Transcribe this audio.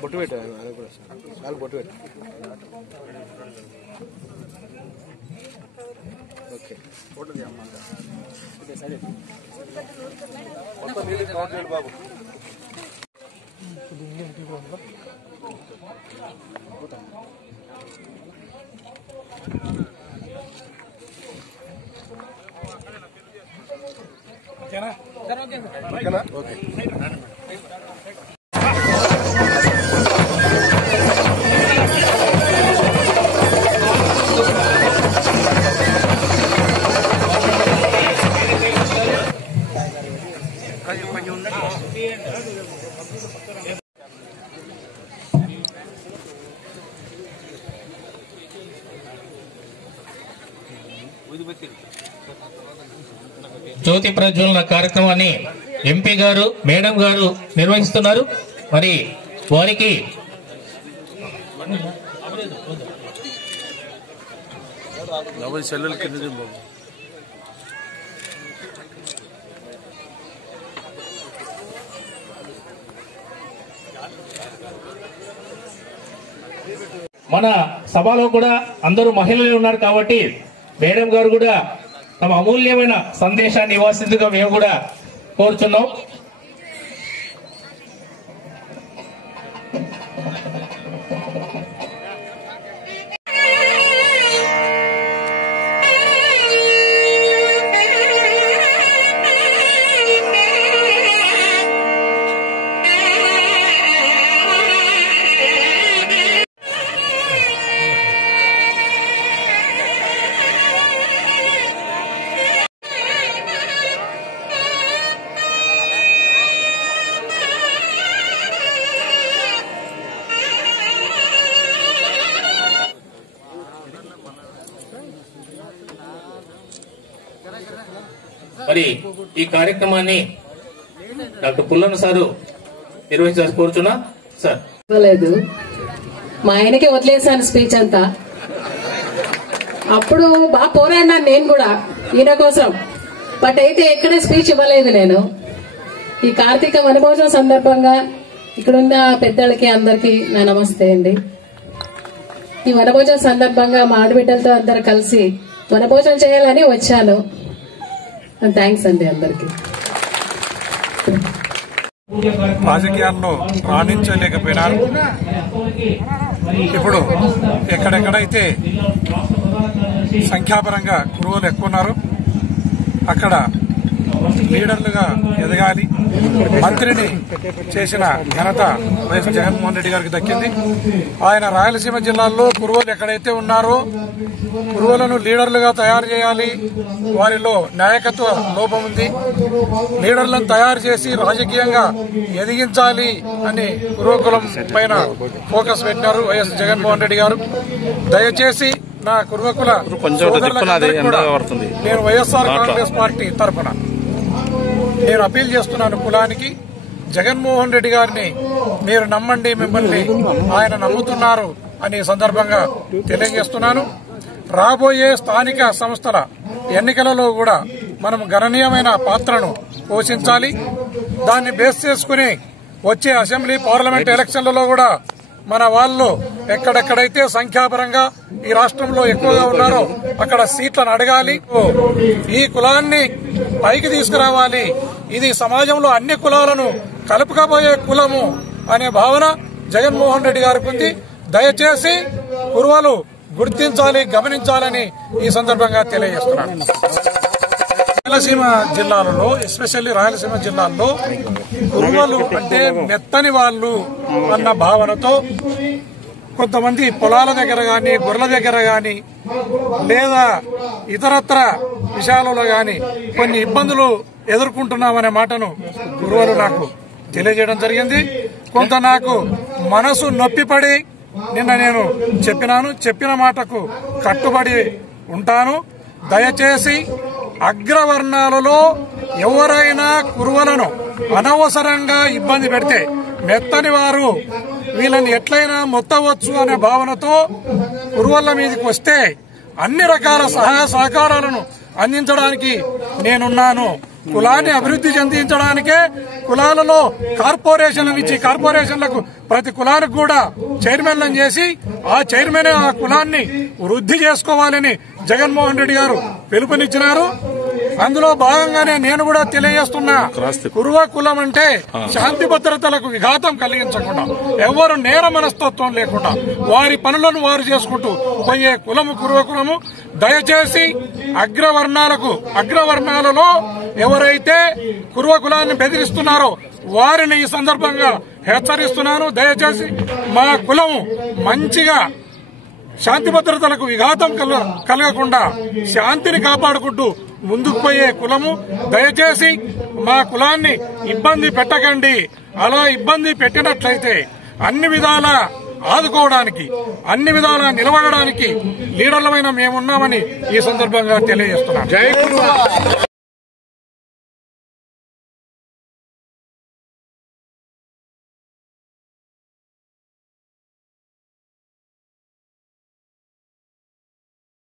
బొట్టు పెట్టారు చాలా బొట్టు పెట్టారు. ఓకే మొత్తం నీళ్ళు కౌంట్ చేయండి బాబు. ఓకేనా? ఓకే. జ్యోతి ప్రజ్వలన కార్యక్రమాన్ని ఎంపీ గారు మేడం గారు నిర్వహిస్తున్నారు. మరి వారికి మన సభలో కూడా అందరూ మహిళలు ఉన్నారు కాబట్టి మేడం గారు కూడా తమ అమూల్యమైన సందేశాన్ని ఇవ్వాల్సిందిగా మేము కూడా కోరుచున్నాం. మరి ఈ కార్యక్రమాన్ని డాక్టర్ పుల్లన్న సారు నిర్వహించాల్సి కోరుచున్నా సార్. లేదు, మా ఆయనకే వదిలేసాను స్పీచ్ అంతా. అప్పుడు బాగా పోరాడినాను నేను కూడా ఈయన కోసం. బట్ అయితే ఎక్కడ స్పీచ్ ఇవ్వలేదు నేను. ఈ కార్తీక వనభోజనం సందర్భంగా ఇక్కడున్న పెద్దలకి అందరికి నా నమస్తే అండి. ఈ వనభోజనం సందర్భంగా మా ఆడబిడ్డలతో అందరు కలిసి వనభోజనం చేయాలని వచ్చాను. థ్యాంక్స్ అండి అందరికి. రాజకీయాల్లో రాణించలేకపోయినారు. ఇప్పుడు ఎక్కడెక్కడైతే సంఖ్యాపరంగా కురువులు ఎక్కువ ఉన్నారో అక్కడ లీడర్లుగా ఎదగాలి. మంత్రిని చేసిన ఘనత వైఎస్ జగన్మోహన్ రెడ్డి గారికి దక్కింది. ఆయన రాయలసీమ జిల్లాల్లో కురువులు ఎక్కడైతే ఉన్నారో కురువులను లీడర్లుగా తయారు చేయాలి. వారిలో నాయకత్వ లోపం ఉంది. లీడర్లను తయారు చేసి రాజకీయంగా ఎదిగించాలి అని కురువకులం పైన ఫోకస్ పెట్టినారు వైఎస్ జగన్మోహన్ రెడ్డి గారు. దయచేసి నా కురువకుల నేను వైఎస్ఆర్ కాంగ్రెస్ పార్టీ తరఫున నేను అపీల్ చేస్తున్నాను. కులానికి జగన్మోహన్ రెడ్డి గారిని మీరు నమ్మండి, మిమ్మల్ని ఆయన నమ్ముతున్నారు అని సందర్భంగా తెలియజేస్తున్నాను. రాబోయే స్థానిక సంస్థల ఎన్నికలలో కూడా మనం గణనీయమైన పాత్రను పోషించాలి. దాన్ని బేస్ చేసుకుని వచ్చే అసెంబ్లీ పార్లమెంట్ ఎలక్షన్లలో కూడా మన వాళ్ళు ఎక్కడెక్కడైతే సంఖ్యాపరంగా ఈ రాష్ట్రంలో ఎక్కువగా ఉన్నారో అక్కడ సీట్లను అడగాలి. ఈ కులాన్ని పైకి తీసుకురావాలి. ఇది సమాజంలో అన్ని కులాలను కలుపుకపోయే కులము అనే భావన జగన్మోహన్ రెడ్డి గారికి ఉంది. దయచేసి కురువలు గుర్తించాలి, గమనించాలని ఈ సందర్భంగా తెలియజేస్తున్నాను. రాయలసీమ జిల్లాలలో, ఎస్పెషల్లీ రాయలసీమ జిల్లాల్లో కురువలు అంటే మెత్తని వాళ్ళు అన్న భావనతో కొంతమంది పొలాల దగ్గర గాని, గొర్రెల దగ్గర గాని, లేదా ఇతరత్ర విషయాలలో గాని కొన్ని ఇబ్బందులు ఎదుర్కొంటున్నామనే మాటను కురువలు నాకు తెలియజేయడం జరిగింది. కొంత నాకు మనసు నొప్పిపడి నిన్న నేను చెప్పిన మాటకు కట్టుబడి ఉంటాను. దయచేసి అగ్రవర్ణాలలో ఎవరైనా కురువలను అనవసరంగా ఇబ్బంది పెడితే మెత్తని వారు వీళ్ళని ఎట్లయినా మొత్తవచ్చు అనే భావనతో కురువల మీదకి వస్తే అన్ని రకాల సహాయ సహకారాలను అందించడానికి నేనున్నాను. కులాన్ని అభివృద్ధి చెందించడానికే కులాలలో కార్పొరేషన్లు ఇచ్చి కార్పొరేషన్లకు ప్రతి కులానికి కూడా చైర్మన్లను చేసి ఆ చైర్మన్ ఆ కులాన్ని వృద్ధి చేసుకోవాలని జగన్మోహన్ రెడ్డి గారు పిలుపునిచ్చినారు. అందులో భాగంగానే నేను కూడా తెలియజేస్తున్నా, కురువ కులం అంటే శాంతి భద్రతలకు విఘాతం కలిగించకుండా, ఎవరు నేర మనస్తత్వం లేకుండా వారి పనులను వారు చేసుకుంటూ పోయే కులము కురువ కులము. దయచేసి అగ్రవర్ణాలలో ఎవరైతే కురువ కులాన్ని బెదిరిస్తున్నారో వారిని ఈ సందర్భంగా హెచ్చరిస్తున్నాను. దయచేసి మా కులము మంచిగా శాంతి భద్రతలకు విఘాతం కలగకుండా శాంతిని కాపాడుకుంటూ ముందుకు పోయే కులము. దయచేసి మా కులాన్ని ఇబ్బంది పెట్టకండి. అలా ఇబ్బంది పెట్టినట్లయితే అన్ని విధాల ఆదుకోవడానికి, అన్ని విధాలా నిలబడడానికి లీడర్లమైన మేమున్నామని ఈ సందర్భంగా తెలియజేస్తున్నాం. జై గురు.